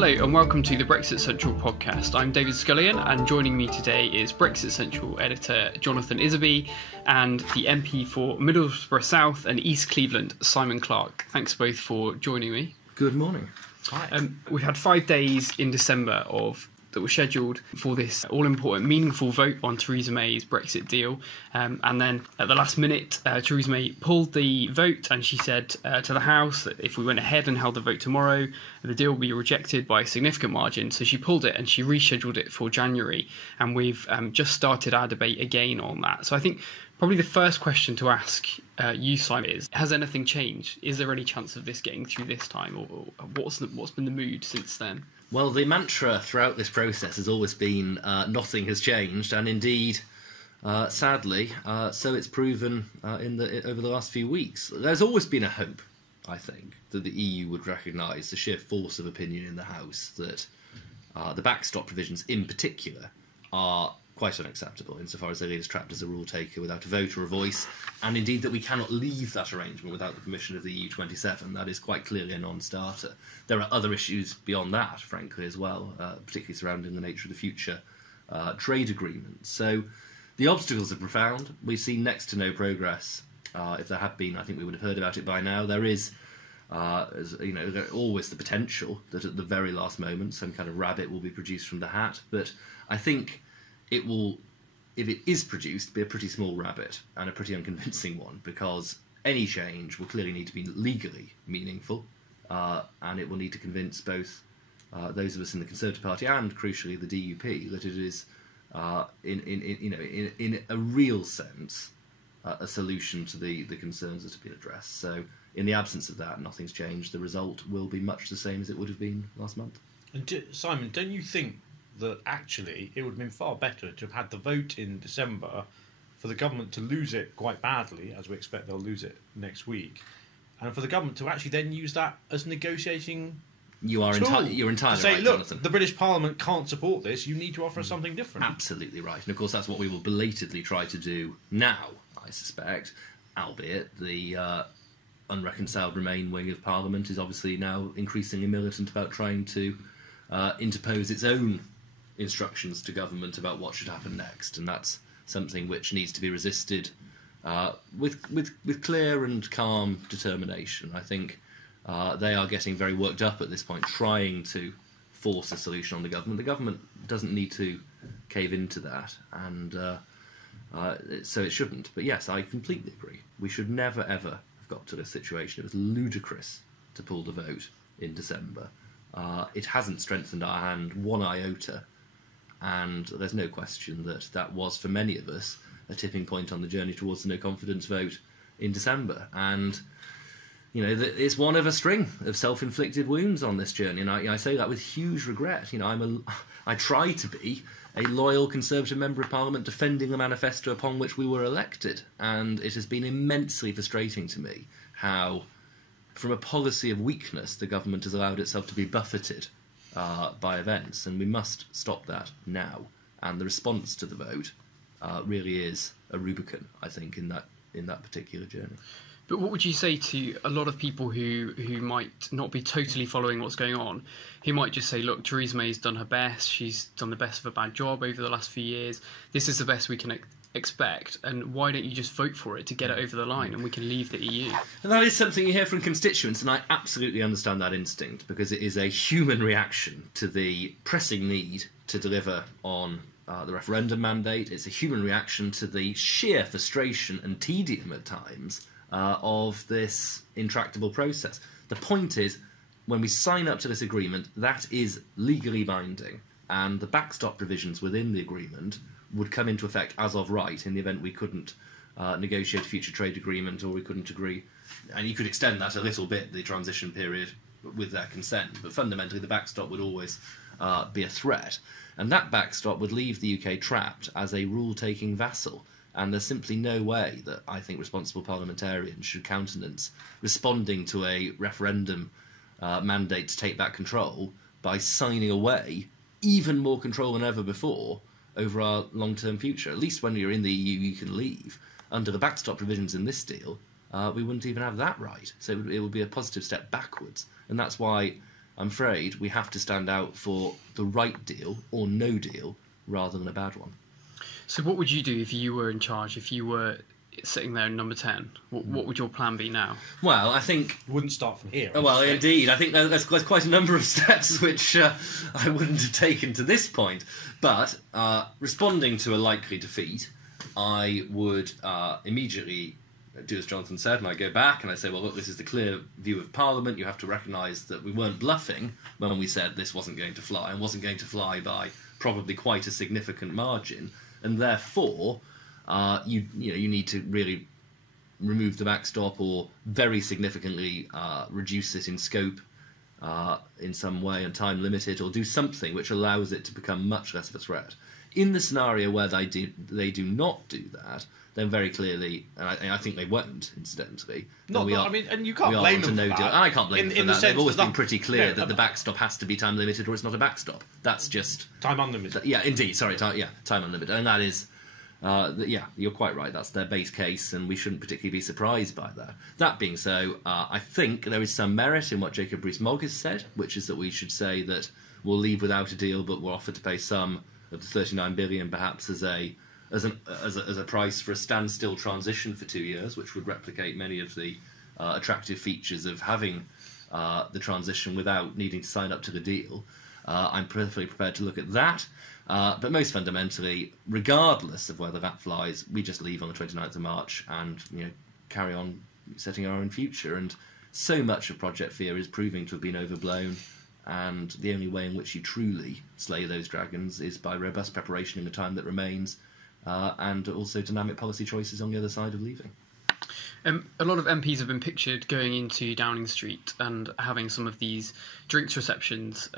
Hello and welcome to the BrexitCentral podcast. I'm David Scullion and joining me today is BrexitCentral editor Jonathan Isaby and the MP for Middlesbrough South and East Cleveland, Simon Clarke. Thanks both for joining me. Good morning. Hi. We've had 5 days in December that were scheduled for this all-important, meaningful vote on Theresa May's Brexit deal. And then at the last minute, Theresa May pulled the vote and she said to the House that if we went ahead and held the vote tomorrow, the deal would be rejected by a significant margin. So she pulled it and she rescheduled it for January. And we've just started our debate again on that. So I think probably the first question to ask you, Simon, is, has anything changed? Is there any chance of this getting through this time? Or what's been the mood since then? Well, the mantra throughout this process has always been nothing has changed, and indeed, sadly, so it's proven over the last few weeks. There's always been a hope, I think, that the EU would recognise the sheer force of opinion in the House, that the backstop provisions in particular are quite unacceptable insofar as they leave us trapped as a rule taker without a vote or a voice, and indeed that we cannot leave that arrangement without the permission of the EU27. That is quite clearly a non-starter. There are other issues beyond that, frankly, as well, particularly surrounding the nature of the future trade agreement. So the obstacles are profound. We've seen next to no progress. If there had been, I think we would have heard about it by now. There is always the potential that at the very last moment some kind of rabbit will be produced from the hat, but I think it will, if it is produced, be a pretty small rabbit and a pretty unconvincing one, because any change will clearly need to be legally meaningful, and it will need to convince both those of us in the Conservative Party and, crucially, the DUP that it is, in a real sense, a solution to the concerns that have been addressed. So, in the absence of that, nothing's changed. The result will be much the same as it would have been last month. And Simon, don't you think that actually it would have been far better to have had the vote in December, for the government to lose it quite badly, as we expect they'll lose it next week, and for the government to actually then use that as negotiating You're entirely to say, right, look, Jonathan. The British Parliament can't support this, you need to offer us something different. Absolutely right. And of course that's what we will belatedly try to do now, I suspect, albeit the unreconciled Remain wing of Parliament is obviously now increasingly militant about trying to interpose its own instructions to government about what should happen next, and that's something which needs to be resisted with clear and calm determination. I think they are getting very worked up at this point, trying to force a solution on the government. The government doesn't need to cave into that, and so it shouldn't. But yes, I completely agree. We should never, ever have got to this situation. It was ludicrous to pull the vote in December. It hasn't strengthened our hand one iota, and there's no question that was, for many of us, a tipping point on the journey towards the no-confidence vote in December. And, you know, it's one of a string of self-inflicted wounds on this journey, and I say that with huge regret. You know, I try to be a loyal Conservative Member of Parliament defending the manifesto upon which we were elected, and it has been immensely frustrating to me how, from a policy of weakness, the government has allowed itself to be buffeted by events, and we must stop that now. And the response to the vote really is a Rubicon, I think, in that particular journey. But what would you say to a lot of people who might not be totally following what's going on, who might just say, look, Theresa May's done her best, she's done the best of a bad job over the last few years, this is the best we can expect, and why don't you just vote for it to get it over the line and we can leave the EU? And that is something you hear from constituents, and I absolutely understand that instinct, because it is a human reaction to the pressing need to deliver on the referendum mandate. It's a human reaction to the sheer frustration and tedium at times of this intractable process. The point is, when we sign up to this agreement, that is legally binding, and the backstop provisions within the agreement would come into effect as of right in the event we couldn't negotiate a future trade agreement, or we couldn't agree. And you could extend that a little bit, the transition period, with their consent. But fundamentally, the backstop would always be a threat. And that backstop would leave the UK trapped as a rule-taking vassal. And there's simply no way that I think responsible parliamentarians should countenance responding to a referendum mandate to take back control by signing away even more control than ever before over our long-term future. At least when you're in the EU, you can leave. Under the backstop provisions in this deal, we wouldn't even have that right. So it would be a positive step backwards. And that's why I'm afraid we have to stand out for the right deal or no deal rather than a bad one. So what would you do if you were in charge, if you were sitting there in number 10? What would your plan be now? Well, I think... Wouldn't start from here. Well, indeed. I think there's quite a number of steps which I wouldn't have taken to this point. But responding to a likely defeat, I would immediately do as Jonathan said, and I go back and I say, well, look, this is the clear view of Parliament. You have to recognise that we weren't bluffing when we said this wasn't going to fly, and wasn't going to fly by probably quite a significant margin. And therefore, you need to really remove the backstop or very significantly reduce it in scope in some way and time limit it, or do something which allows it to become much less of a threat. In the scenario where they do not do that, then very clearly, and I think they won't, incidentally. And you can't blame them for that. And I can't blame them for that. They've always been pretty clear that the backstop has to be time limited or it's not a backstop. That's just... Time unlimited. Yeah, indeed. Sorry, time unlimited. And that is... you're quite right. That's their base case, and we shouldn't particularly be surprised by that. That being so, I think there is some merit in what Jacob Rees-Mogg has said, which is that we should say that we'll leave without a deal, but we're offered to pay some of the 39 billion, perhaps as a price for a standstill transition for 2 years, which would replicate many of the attractive features of having the transition without needing to sign up to the deal. I'm perfectly prepared to look at that. But most fundamentally, regardless of whether that flies, we just leave on the 29th of March and carry on setting our own future. And so much of Project Fear is proving to have been overblown, and the only way in which you truly slay those dragons is by robust preparation in the time that remains, and also dynamic policy choices on the other side of leaving. A lot of MPs have been pictured going into Downing Street and having some of these drinks receptions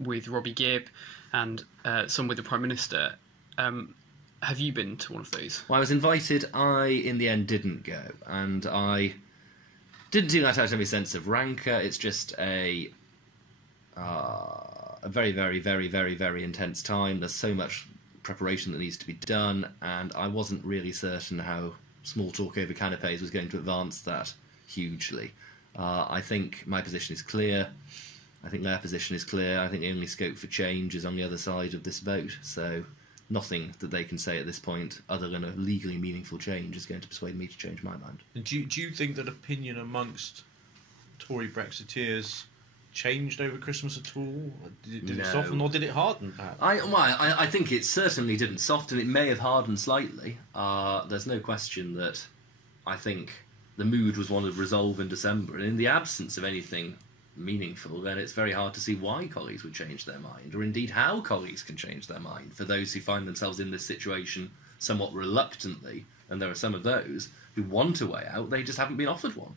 with Robbie Gibb and some with the Prime Minister. Have you been to one of those? Well, I was invited. I, in the end, didn't go. And I didn't do that out of any sense of rancour. It's just a very, very, very, very, very intense time. There's so much preparation that needs to be done, and I wasn't really certain how small talk over canapes was going to advance that hugely. I think my position is clear. I think their position is clear. I think the only scope for change is on the other side of this vote. So nothing that they can say at this point, other than a legally meaningful change, is going to persuade me to change my mind. And do you think that opinion amongst Tory Brexiteers changed over Christmas at all? Did it soften or did it harden, perhaps? I think it certainly didn't soften. It may have hardened slightly. There's no question that I think the mood was one of resolve in December. And in the absence of anything meaningful, then it's very hard to see why colleagues would change their mind, or indeed how colleagues can change their mind. For those who find themselves in this situation somewhat reluctantly, and there are some of those who want a way out, they just haven't been offered one.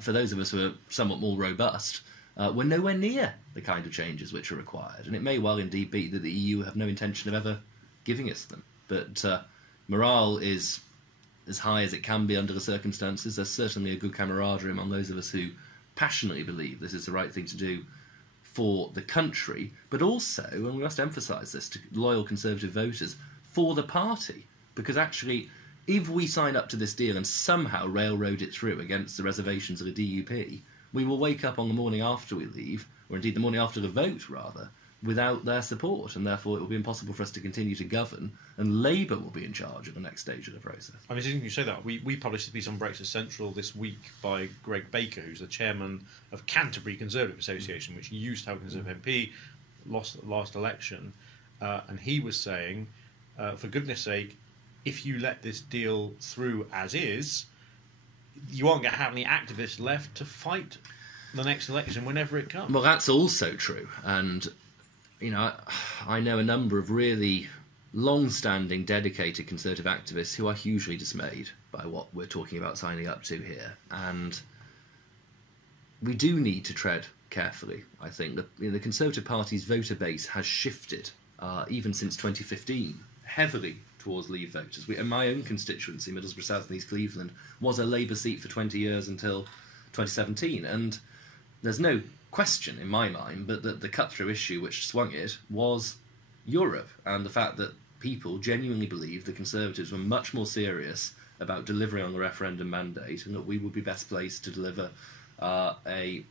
For those of us who are somewhat more robust, we're nowhere near the kind of changes which are required, and it may well indeed be that the EU have no intention of ever giving us them. But morale is as high as it can be under the circumstances. There's certainly a good camaraderie among those of us who passionately believe this is the right thing to do for the country, but also, and we must emphasise this to loyal Conservative voters, for the party. Because actually, if we sign up to this deal and somehow railroad it through against the reservations of the DUP, we will wake up on the morning after we leave, or indeed the morning after the vote, rather, without their support, and therefore it will be impossible for us to continue to govern, and Labour will be in charge of the next stage of the process. I mean, you say that. We published a piece on Brexit Central this week by Greg Baker, who's the chairman of Canterbury Conservative Association, which used to have a Conservative MP, lost the last election, and he was saying, for goodness sake, if you let this deal through as is, you aren't going to have any activists left to fight the next election whenever it comes. Well, that's also true, and I know a number of really long-standing, dedicated Conservative activists who are hugely dismayed by what we're talking about signing up to here. And we do need to tread carefully, I think. The Conservative Party's voter base has shifted, even since 2015, heavily towards Leave voters. In my own constituency, Middlesbrough South and East Cleveland, was a Labour seat for 20 years until 2017. And there's no question in my mind, but that the cut-through issue which swung it was Europe, and the fact that people genuinely believed the Conservatives were much more serious about delivering on the referendum mandate, and that we would be best placed to deliver a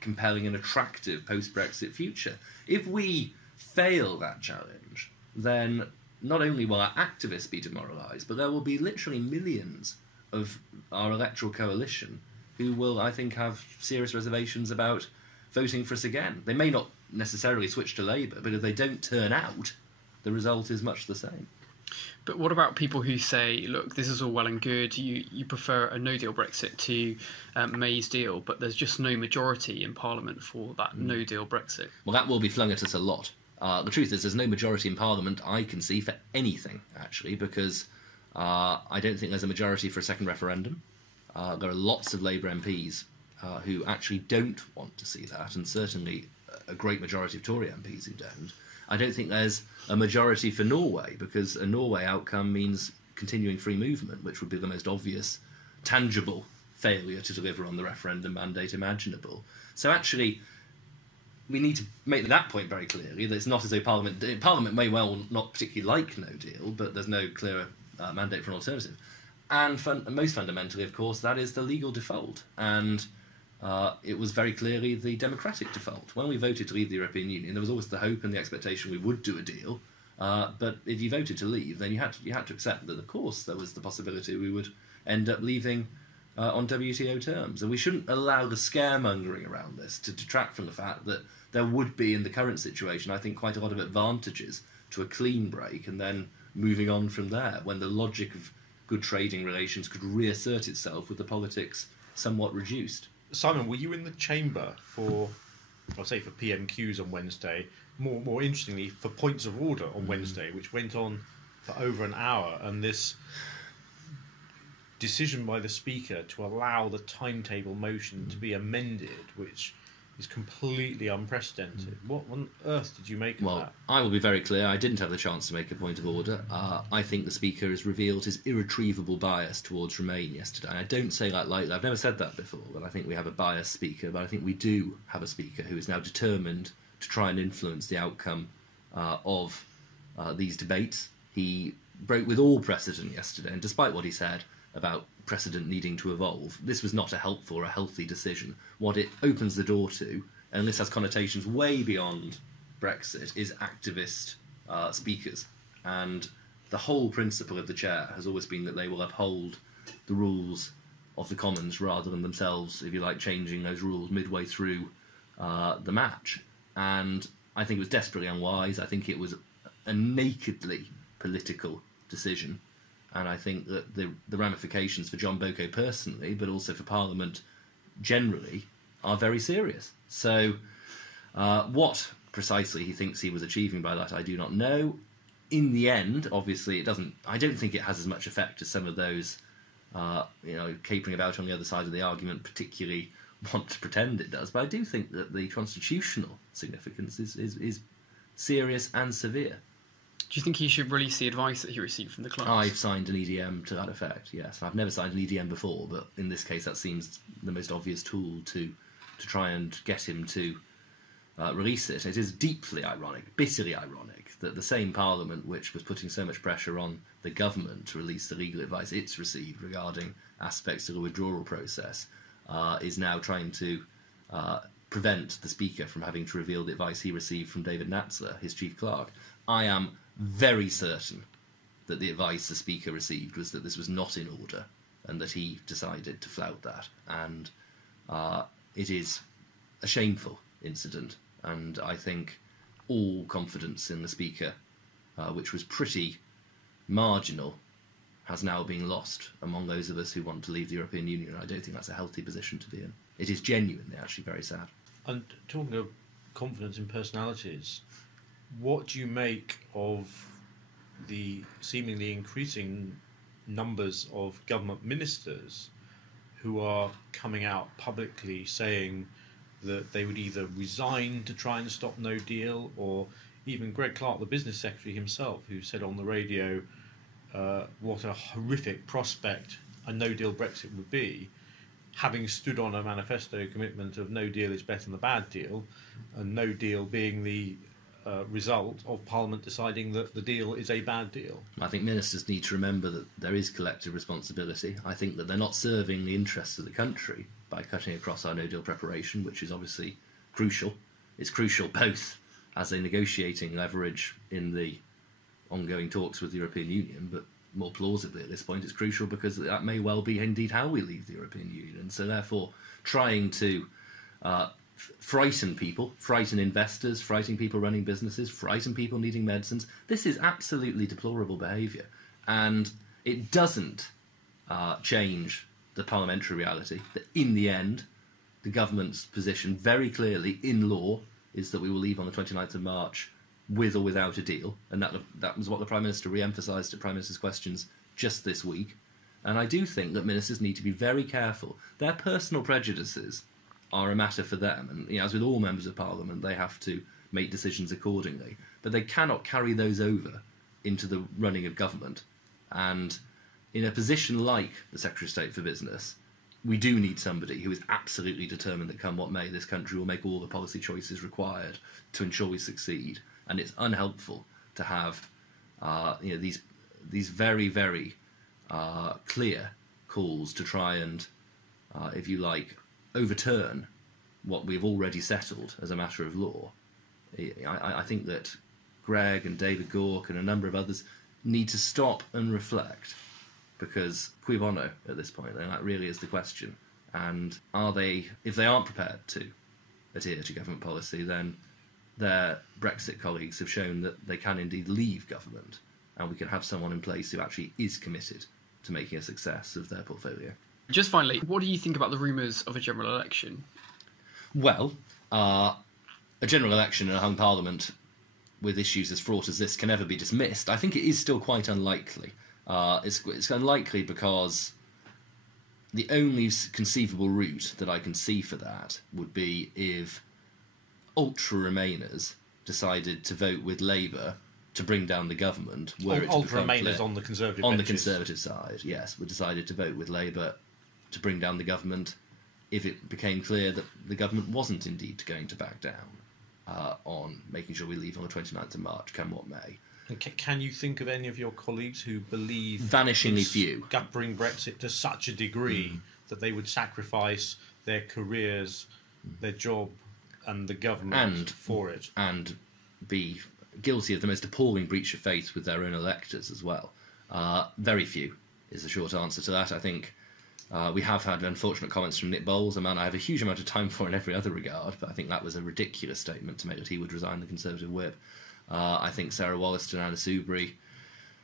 compelling and attractive post-Brexit future. If we fail that challenge, then not only will our activists be demoralised, but there will be literally millions of our electoral coalition who will, I think, have serious reservations about voting for us again. They may not necessarily switch to Labour, but if they don't turn out, the result is much the same. But what about people who say, look, this is all well and good, you prefer a no-deal Brexit to May's deal, but there's just no majority in Parliament for that no-deal Brexit? Well, that will be flung at us a lot. The truth is there's no majority in Parliament I can see for anything, actually, because I don't think there's a majority for a second referendum. There are lots of Labour MPs who actually don't want to see that, and certainly a great majority of Tory MPs who don't. I don't think there's a majority for Norway, because a Norway outcome means continuing free movement, which would be the most obvious, tangible failure to deliver on the referendum mandate imaginable. So actually, we need to make that point very clearly, that it's not as though Parliament may well not particularly like no deal, but there's no clear mandate for an alternative. And most fundamentally, of course, that is the legal default. And it was very clearly the democratic default. When we voted to leave the European Union, there was always the hope and the expectation we would do a deal. But if you voted to leave, then you had to accept that, of course, there was the possibility we would end up leaving on WTO terms. And we shouldn't allow the scaremongering around this to detract from the fact that there would be, in the current situation, I think, quite a lot of advantages to a clean break and then moving on from there, when the logic of good trading relations could reassert itself with the politics somewhat reduced. Simon, were you in the chamber for PMQs on Wednesday? More interestingly, for points of order on Wednesday, which went on for over an hour, and this decision by the Speaker to allow the timetable motion to be amended, which is completely unprecedented. What on earth did you make of that? Well, I will be very clear. I didn't have the chance to make a point of order. I think the Speaker has revealed his irretrievable bias towards Remain yesterday. I don't say that lightly. I've never said that before, but I think we have a biased Speaker. But I think we do have a Speaker who is now determined to try and influence the outcome of these debates. He broke with all precedent yesterday, and despite what he said about precedent needing to evolve, this was not a helpful or a healthy decision. What it opens the door to, and this has connotations way beyond Brexit, is activist speakers. And the whole principle of the chair has always been that they will uphold the rules of the Commons rather than themselves, if you like, changing those rules midway through the match. And I think it was desperately unwise. I think it was a nakedly political decision. And I think that the ramifications for John Boko personally, but also for Parliament generally, are very serious. So what precisely he thinks he was achieving by that, I do not know. In the end, obviously, I don't think it has as much effect as some of those capering about on the other side of the argument particularly want to pretend it does. But I do think that the constitutional significance is serious and severe. Do you think he should release the advice that he received from the class? I've signed an EDM to that effect, yes. I've never signed an EDM before, but in this case that seems the most obvious tool to try and get him to release it. It is deeply ironic, bitterly ironic, that the same Parliament which was putting so much pressure on the government to release the legal advice it's received regarding aspects of the withdrawal process is now trying to prevent the Speaker from having to reveal the advice he received from David Natzler, his chief clerk. I am very certain that the advice the Speaker received was that this was not in order and that he decided to flout that. And it is a shameful incident, and I think all confidence in the Speaker, which was pretty marginal, has now been lost among those of us who want to leave the European Union. I don't think that's a healthy position to be in. It is genuinely actually very sad. And talking of confidence in personalities, what do you make of the seemingly increasing numbers of government ministers who are coming out publicly saying that they would either resign to try and stop no deal, or even Greg Clark, the business secretary himself, who said on the radio what a horrific prospect a no deal Brexit would be, having stood on a manifesto commitment of no deal is better than a bad deal, and no deal being the result of Parliament deciding that the deal is a bad deal. I think ministers need to remember that there is collective responsibility. I think that they're not serving the interests of the country by cutting across our no-deal preparation, which is obviously crucial. It's crucial both as a negotiating leverage in the ongoing talks with the European Union, but more plausibly at this point, it's crucial because that may well be indeed how we leave the European Union. And so therefore, trying to frighten people, frighten investors, frighten people running businesses, frighten people needing medicines, this is absolutely deplorable behaviour. And it doesn't change the parliamentary reality that in the end, the government's position very clearly in law is that we will leave on the 29th of March with or without a deal. And that was what the Prime Minister re-emphasised at Prime Minister's Questions just this week. And I do think that ministers need to be very careful. Their personal prejudices are a matter for them. And as with all members of Parliament, they have to make decisions accordingly. But they cannot carry those over into the running of government. And in a position like the Secretary of State for Business, we do need somebody who is absolutely determined that come what may, this country will make all the policy choices required to ensure we succeed. And it's unhelpful to have these very, very clear calls to try and, if you like, overturn what we've already settled as a matter of law. I think that Greg and David Gork and a number of others need to stop and reflect, because cui bono at this point, and that really is the question. And if they aren't prepared to adhere to government policy, then their Brexit colleagues have shown that they can indeed leave government, and we can have someone in place who actually is committed to making a success of their portfolio. Just finally, what do you think about the rumours of a general election? Well, a general election in a hung parliament with issues as fraught as this can never be dismissed. I think it is still quite unlikely. It's unlikely because the only conceivable route that I can see for that would be if ultra-Remainers decided to vote with Labour to bring down the government. Ultra-Remainers on the Conservative benches. On the Conservative side, yes, we decided to vote with Labour to bring down the government if it became clear that the government wasn't indeed going to back down on making sure we leave on the 29th of March, come what may. And can you think of any of your colleagues who believe vanishingly few scuppering Brexit to such a degree that they would sacrifice their careers, their job, and the government for it, and be guilty of the most appalling breach of faith with their own electors as well? Very few is the short answer to that. I think we have had unfortunate comments from Nick Bowles, a man I have a huge amount of time for in every other regard, but I think that was a ridiculous statement to make that he would resign the Conservative whip. I think Sarah Wollaston and Anna Soubry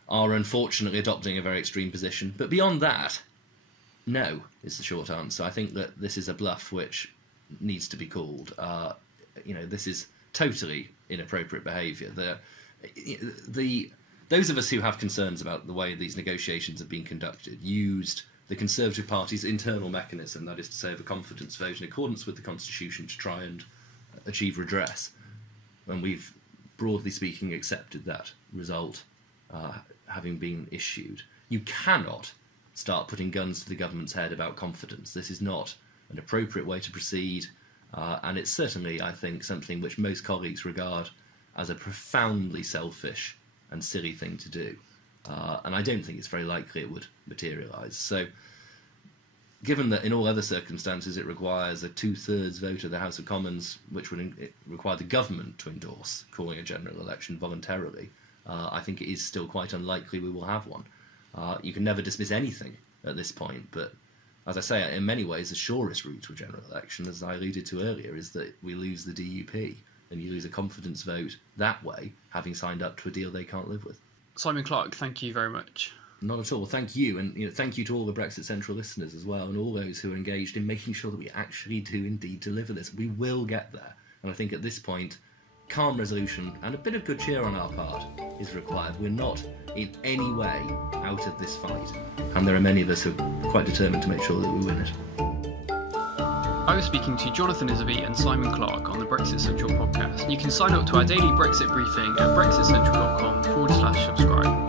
are unfortunately adopting a very extreme position. But beyond that, no is the short answer. I think that this is a bluff which needs to be called. This is totally inappropriate behaviour. Those of us who have concerns about the way these negotiations have been conducted used the Conservative Party's internal mechanism, that is to say, of a confidence vote in accordance with the Constitution, to try and achieve redress. And we've, broadly speaking, accepted that result having been issued. You cannot start putting guns to the government's head about confidence. This is not an appropriate way to proceed, and it's certainly, I think, something which most colleagues regard as a profoundly selfish and silly thing to do. And I don't think it's very likely it would materialise. So, given that in all other circumstances it requires a 2/3 vote of the House of Commons, which would require the government to endorse calling a general election voluntarily, I think it is still quite unlikely we will have one. You can never dismiss anything at this point, but as I say, in many ways the surest route to a general election, as I alluded to earlier, is that we lose the DUP, and you lose a confidence vote that way, having signed up to a deal they can't live with. Simon Clarke, thank you very much. Not at all. Thank you, and thank you to all the BrexitCentral listeners as well, and all those who are engaged in making sure that we actually do indeed deliver this. We will get there, and I think at this point, calm resolution and a bit of good cheer on our part is required. We're not in any way out of this fight, and there are many of us who are quite determined to make sure that we win it. I was speaking to Jonathan Isaby and Simon Clarke on the Brexit Central podcast. You can sign up to our daily Brexit briefing at brexitcentral.com/subscribe.